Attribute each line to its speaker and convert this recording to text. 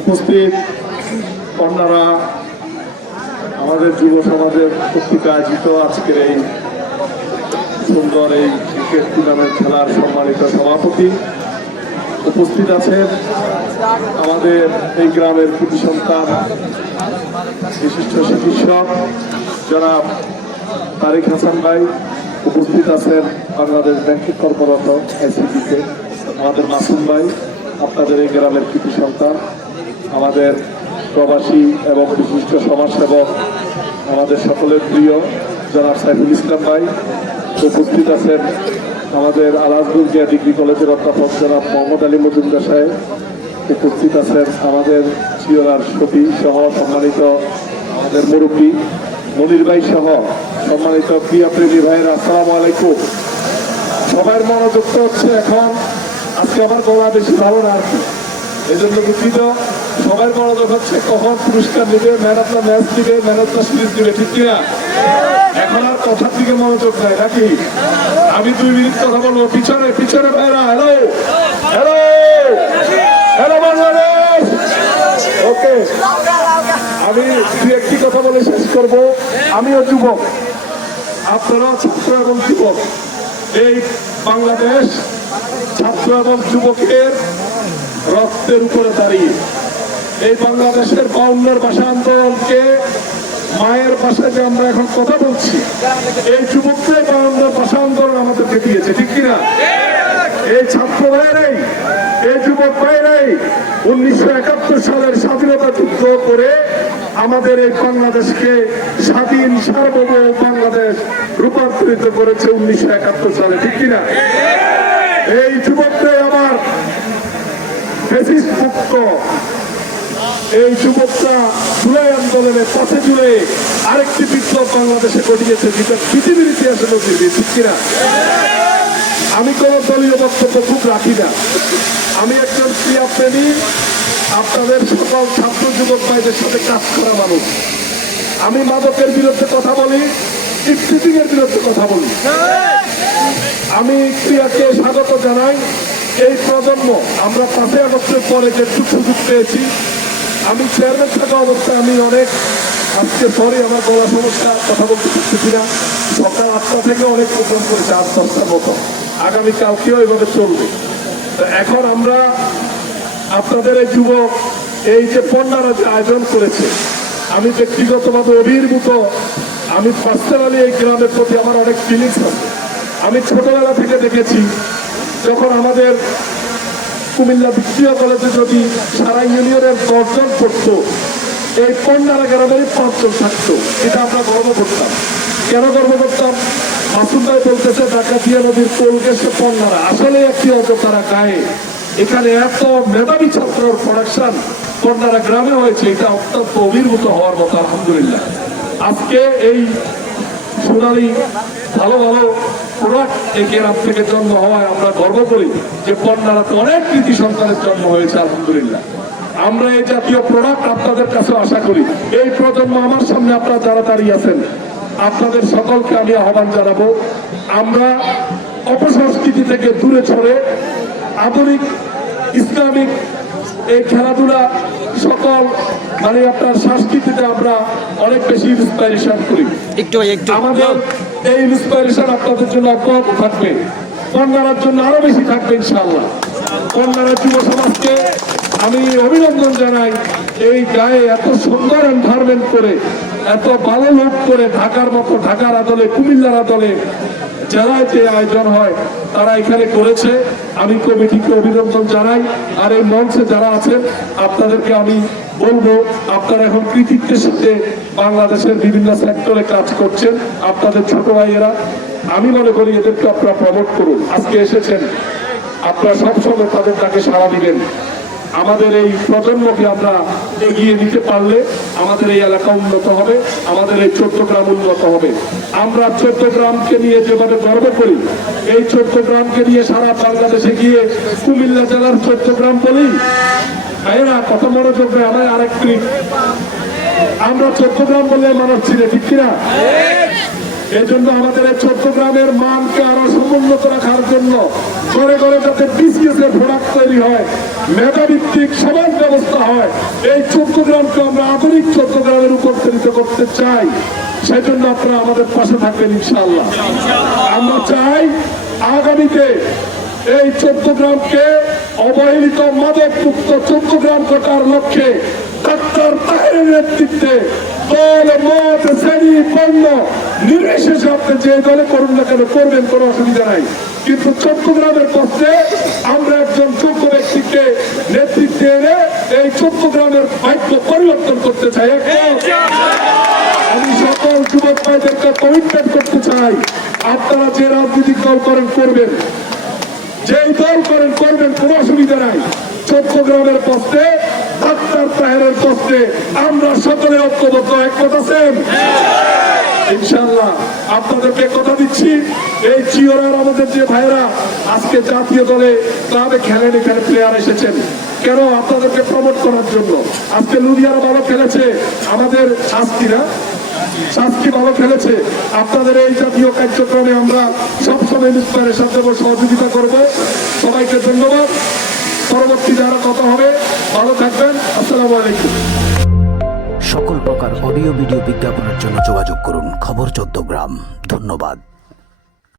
Speaker 1: উপস্থিত কন্যারা, আমাদের যুব সমাজের কর্তৃক আয়োজিত আজকের এই সুন্দর এই ক্রিকেট টুর্নামেন্ট খেলার সম্মানিত সভাপতি উপস্থিত আছেন আমাদের এই গ্রামের কৃতি সন্তান, বিশিষ্ট চিকিৎসক জনাব তারিক হাসান ভাই। উপস্থিত আছেন বাংলাদেশ ব্যাংকিং কর্মরত আইসিডিতে আমাদের মাসুম ভাই। আপনাদের এই গ্রামের কৃতি সন্তান, আমাদের প্রবাসী এবং বিশিষ্ট সমাজসেবক, আমাদের সকলের প্রিয় জনাব সাইফুল ইসলাম ভাই, উপস্থিত আছেন আমাদের আলাসপুর জিয়া ডিগ্রি কলেজের অধ্যাপক জনাব মোহাম্মদ আলী মজুমদার সাহেব, উপস্থিত আছেন আমাদের চিওরার সতী সহ সম্মানিত আমাদের মুরব্বী মনির ভাই সহ সম্মানিত প্রিয় প্রেমী ভাইয়েরা, আসসালামু আলাইকুম। সবার মনোযুক্ত হচ্ছে এখন আজকে আমার গলা বেশি ভালো না। আর কি এই জন্য দুঃখিত সবার মনোযোগ হচ্ছে কখন পুরস্কার দিবে ম্যান অফ দ্য ম্যাচ দিবে ম্যান অফ দ্য সিরিজ দিবে, ঠিক কিনা? এখন আর কথার দিকে মনোযোগ নাই নাকি আমি দুই মিনিট কথা বলব। পিছনে পিছনে ভাইরা hello hello hello Bangladesh! Okay আমি দু একটি কথা বলে শেষ করব। আমিও যুবক। আপনারা ছাত্র এবং যুবক। এই বাংলাদেশ ছাত্র এবং যুবকের রক্তের উপরে দাঁড়িয়ে। এই বাংলাদেশের বাউন্নের ভাষা আন্দোলনকে মায়ের ভাষায় যে আমরা এখন কথা বলছি। এই যুবকরাই বাউন্নের ভাষা আন্দোলন আমাদেরকে দিয়েছে ঠিক কিনা? এই ছাত্র ভাইয়েরাই, এই যুবক ভাইয়েরাই উনিশশো একাত্তর সালের স্বাধীনতা যুদ্ধ করে আমাদের এই বাংলাদেশকে স্বাধীন, সার্বভৌম বাংলাদেশ রূপান্তরিত করেছে উনিশশো একাত্তর সালে, ঠিক কিনা? এই যুবকরাই আমার মুক্ত এই যুবকরা জুলাই আন্দোলনের পথে জুড়ে আরেকটি বিপ্লব বাংলাদেশে ঘটিয়েছে, যেটা পৃথিবীর ইতিহাসে নজির কিনা? আমি কোন দলীয় বক্তব্য খুব রাখি না। আমি একজন ক্রিয়া প্রেমী, আপনাদের সকল ছাত্র যুবক ভাইদের সাথে কাজ করা মানুষ। আমি মাদকের বিরুদ্ধে কথা বলি ইফটিজিং এর বিরুদ্ধে কথা বলি। আমি ক্রিয়াকে স্বাগত জানাই। এই প্রজন্ম, আমরা পাঁচই আগস্টের পরে যে সুযোগ পেয়েছি, আমি চেয়ারম্যান থাকা অবস্থায় আমি অনেক, আজকে সরি আমার গলা সমস্যা, কথা বলতে পারতেছি না। সকাল আটটা থেকে অনেক প্রোগ্রাম করেছে, আট দশটার মতো। আগামী কালকেও এভাবে চলবে। এখন আমরা আপনাদের এই যুবক এই যে পণ্যারা যে আয়োজন করেছে, আমি ব্যক্তিগতভাবে অভিভূত। আমি পার্সোনালি এই গ্রামের প্রতি আমার অনেক ফিলিংস আছে। আমি ছোটবেলা থেকে দেখেছি, যখন আমাদের কুমিল্লা বিক্রিয়া কলেজে যদি সারা ইউনিয়নের দশজন পড়তো, এই পণ্যারা গ্রামেরই পাঁচজন থাকতো, এটা আমরা গর্ব করতাম। কেন গর্ব করতাম? মাসুদ ভাই বলতেছে ডাকাতিয়া নদীর কোল গেছে পণ্যারা আসলে একটি অজতারা গায়ে। এখানে এত মেধাবী ছাত্রর প্রোডাকশন পণ্যারা গ্রামে হয়েছে, এটা অত্যন্ত অভিভূত হওয়ার মতো, আলহামদুলিল্লাহ। আজকে এই সোনালি, ভালো ভালো প্রোডাক্ট এই গ্রাম থেকে জন্ম হওয়ায় আমরা গর্ব করি যে পণ্যারাতে অনেক কৃতি সন্তানের জন্ম হয়েছে আলহামদুলিল্লাহ। আমরা এই জাতীয় প্রোডাক্ট আপনাদের কাছে আশা করি। এই প্রজন্ম আমার সামনে আপনারা যারা দাঁড়িয়ে আছেন আপনাদের সকলকে আমি আহ্বান জানাব আমরা অপসংস্কৃতি থেকে দূরে ছড়ে আধুনিক ইসলামিক এই খেলাধুলা সকল মানে আপনার সংস্কৃতিতে আমরা অনেক বেশি ইন্সপাইরেশন করি।
Speaker 2: একটু
Speaker 1: আমাদের এই ইন্সপাইরেশন আপনাদের জন্য অব্যাহত থাকবে। কন্যার জন্য আরও বেশি থাকবে, ইনশাআল্লাহ। কন্যার যুব সমাজকে আমি অভিনন্দন জানাই। এই গায়ে এত সুন্দর এনভায়রনমেন্ট করে, এত ভালো লোক করে ঢাকার মতো, ঢাকার আদলে, কুমিল্লার আদলে জেলায় যে আয়োজন হয়, তারা এখানে করেছে। আমি কমিটিকে অভিনন্দন জানাই। আর এই মঞ্চে যারা আছেন, আপনাদেরকে আমি বলব আপনারা এখন কৃতিত্বের সাথে বাংলাদেশের বিভিন্ন সেক্টরে কাজ করছেন। আপনাদের ছোট ভাইয়েরা, আমি মনে করি এদেরকে আপনারা প্রমোট করুন। আজকে এসেছেন, আপনারা সবসময় তাদের ডাকে সাড়া দিবেন। আমাদের এই প্রজন্মকে আমরা এগিয়ে নিতে পারলে আমাদের এই এলাকা উন্নত হবে, আমাদের এই চট্টগ্রাম উন্নত হবে। আমরা চট্টগ্রামকে নিয়ে যেভাবে গর্ব করি, এই চট্টগ্রামকে নিয়ে সারা বাংলাদেশে গিয়ে কুমিল্লা জেলার চট্টগ্রাম বলি ভাইয়েরা কত মনোযোগ দেয় আমার আরেকটি আমরা চট্টগ্রাম বলে মানুষ ছিল ঠিক কিনা? এই জন্য আমাদের এই চট্টগ্রামের মানকে আরও সমুন্নত রাখার জন্য ঘরে ঘরে যাতে বিসিএস প্রোডাক্ট তৈরি হয়, মেধাভিত্তিক সমাজ ব্যবস্থা হয়, এই চট্টগ্রামকে আমরা আধুনিক চট্টগ্রামে রূপান্তরিত করতে চাই। সেজন্য আপনারা আমাদের পাশে থাকবেন ইনশাআল্লাহ। আমরা চাই আগামীতে এই চট্টগ্রামকে অবহেলিত মাদক মুক্ত চট্টগ্রাম করার লক্ষ্যে ডাক্তার তাহেরের নেতৃত্বে দল মত শ্রেণি পণ্য নির্বিশেষে আপনি যে দলে করুন না কেন করবেন কোনো অসুবিধা নাই। কিন্তু চট্টগ্রামের পক্ষে আমরা একজন যোগ্য ব্যক্তিকে নেতৃত্বে এনে এই চট্টগ্রামের ভাগ্য পরিবর্তন করতে চাই। আমি সকল যুবক ভাইদেরকে কমিটমেন্ট করতে চাই। আপনারা যে রাজনৈতিক দল করেন, করবেন। যেই দল করেন করবেন কোনো অসুবিধা নাই। চট্টগ্রামের পক্ষে ডাক্তার তাহেরের পক্ষে আমরা সকলে ঐক্যবদ্ধ একমত আছেন? ইনশাল্লাহ আপনাদেরকে কথা দিচ্ছি। এই চিওরার আমাদের যে ভাইরা আজকে জাতীয় দলে ক্লাবে খেলেন এখানে প্লেয়ার এসেছেন। কেন? আপনাদেরকে প্রমোট করার জন্য। আজকে লুধিয়ানা ভালো খেলেছে। আমাদের শাস্তিরা শাস্তি ভালো খেলেছে। আপনাদের এই জাতীয় কার্যক্রমে আমরা সবসময় ইন্সপায়ারের সাথে সহযোগিতা করব। সবাইকে ধন্যবাদ। পরবর্তী যারা কথা হবে, ভালো থাকবেন। আসসালামু আলাইকুম।
Speaker 2: সকল প্রকার অডিও ভিডিও বিজ্ঞাপনের জন্য যোগাযোগ করুন খবর চোদ্দ গ্রাম। ধন্যবাদ।